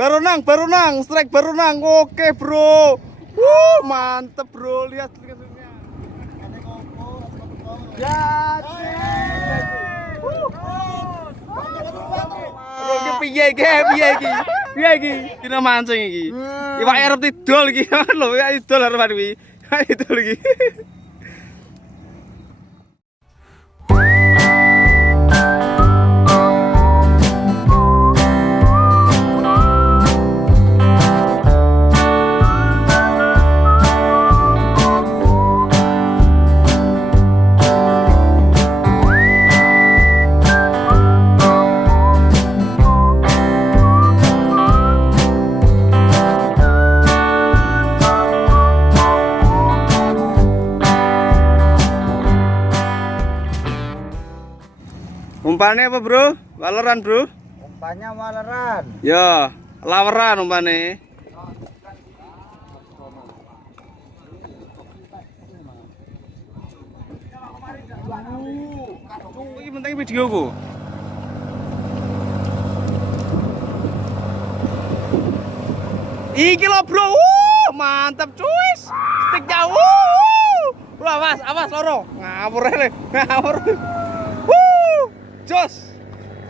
baru nang, strike baru nang. Oke, bro. Mantep, bro. Lihat lihatnya. Bro, iki piye iki? Piye iki? Kira mancing iki. Iwak arep tidol iki. Lho, iwak tidol arep iki. Tidol iki. Umpannya apa, bro? Waleran, bro? Umpannya waleran. Ya, laweran umpane. Ini penting videoku. Iki lo, bro. Mantap, cuy. Stick jauh. Awas loro. Ngawur ae. Ngawur.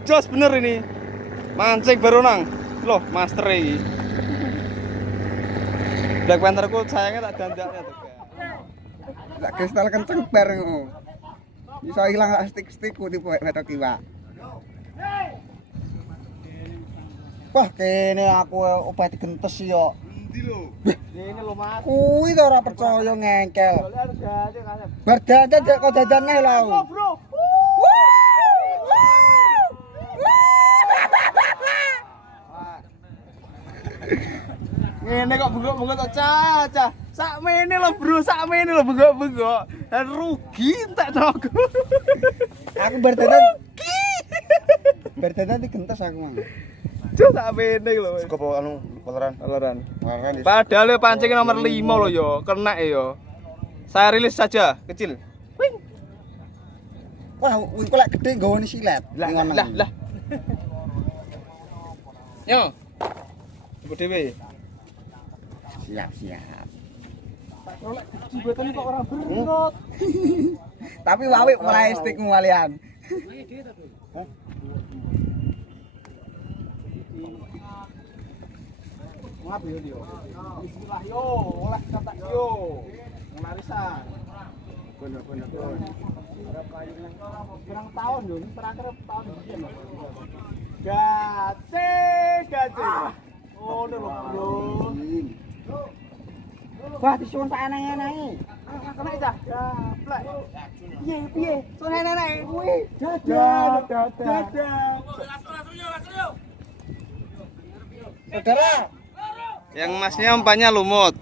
Jos bener ini. Mancing baru nang. Loh, master iki. Black Pantherku sayangnya tak dandaknya tuh. Tak kristal kenceng bareng. Bisa hilang stik-stikku tipe wetok iwak. Wah, kene aku obat gentes yo. Endi lho? Kene lho, Mas. Kuwi to ora percaya ngengkel. Bar dadan kok dadane lho. Bro. Ngene kok bengok-bengok tok caca. Sakmene lho, bro, sakmene lho bengok-bengok. Dan rugi entek to aku. Aku bar dadan. Bar dadan digentes aku mang. Cuk sakmene lho. Cukup anu waleran. Waleran. Waleran. Padahal pancing nomor 5 lho yo, kena yo. Saya rilis saja, kecil. Wing. Wah, kuwi kok lek gede nggawane silet. Lah. Yo. Ibu dhewe. Siap. Oleh jibatan kok ora berot. Tapi wae mulai stikmu kalian. Ngap yo dia. Bismillah yo, oleh kata yo. Ngelarisan. Bener. Berang tahun yo, terakhir tahun ini. Gace. Oh, lho, bro. Wah, disuwun Pak eneng-eneng. Kena dah. Plek. Piye? Sun eneng kuwi. Dadah. Saudara. Yang masnya umpannya lumut.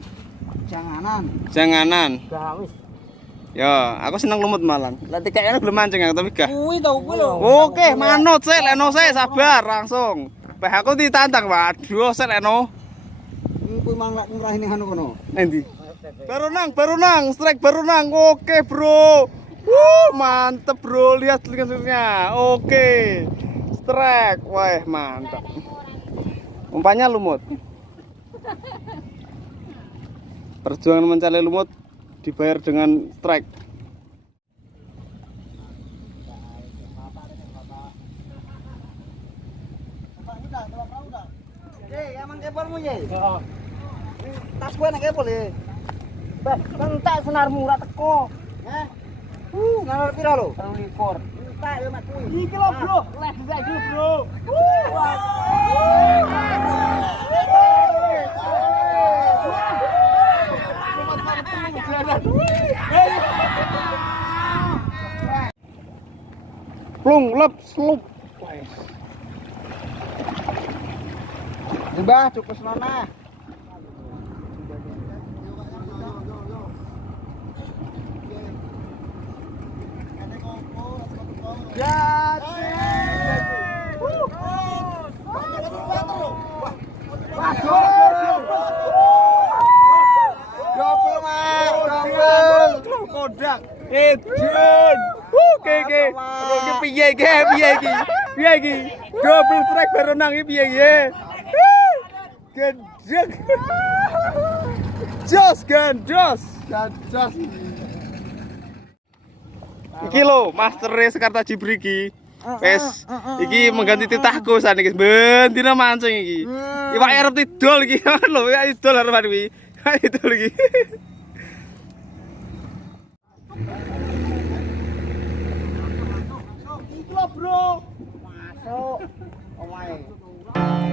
Janganan. Dah wis. Ya, aku seneng lumut malang. Lah tikekne belum mancing aku tapi gak. Kuwi to kuwi lho. Oke, manut sik leno sik sabar langsung. Bah aku ditantang, waduh sik leno. Kuwi mang lek ngrahine anu kono. Endi? Baru nang, strike baru nang. Oke, bro. Mantep, bro. Lihat lihatnya. Oke. Strike. Wah, mantap. Umpannya lumut. Perjuangan mencari lumut dibayar dengan strike. Emang kepolmu ye? Heeh. Tas kowe nek kepol ye. Beh, entek senarmu ora teko. Heh. Nalar pira lho? 23. Entek yo mek kuwi. Iki lho, bro. Leh lagi, bro. Plung, lep, slup. Mbah, cukup nona. Kodak. Edun. Oke. Piye iki? Double strike baru nang iki piye iki? gendeng. Jos gandos. Iki lho, Master Race Kartaji Brigi. Wes, iki mengganti titahku san iki. Bendina mancing iki. Iwak arep tidol iki lho, iwak tidol arep iki. Tidol iki. Iki lho, Bro. Masuk. Omae.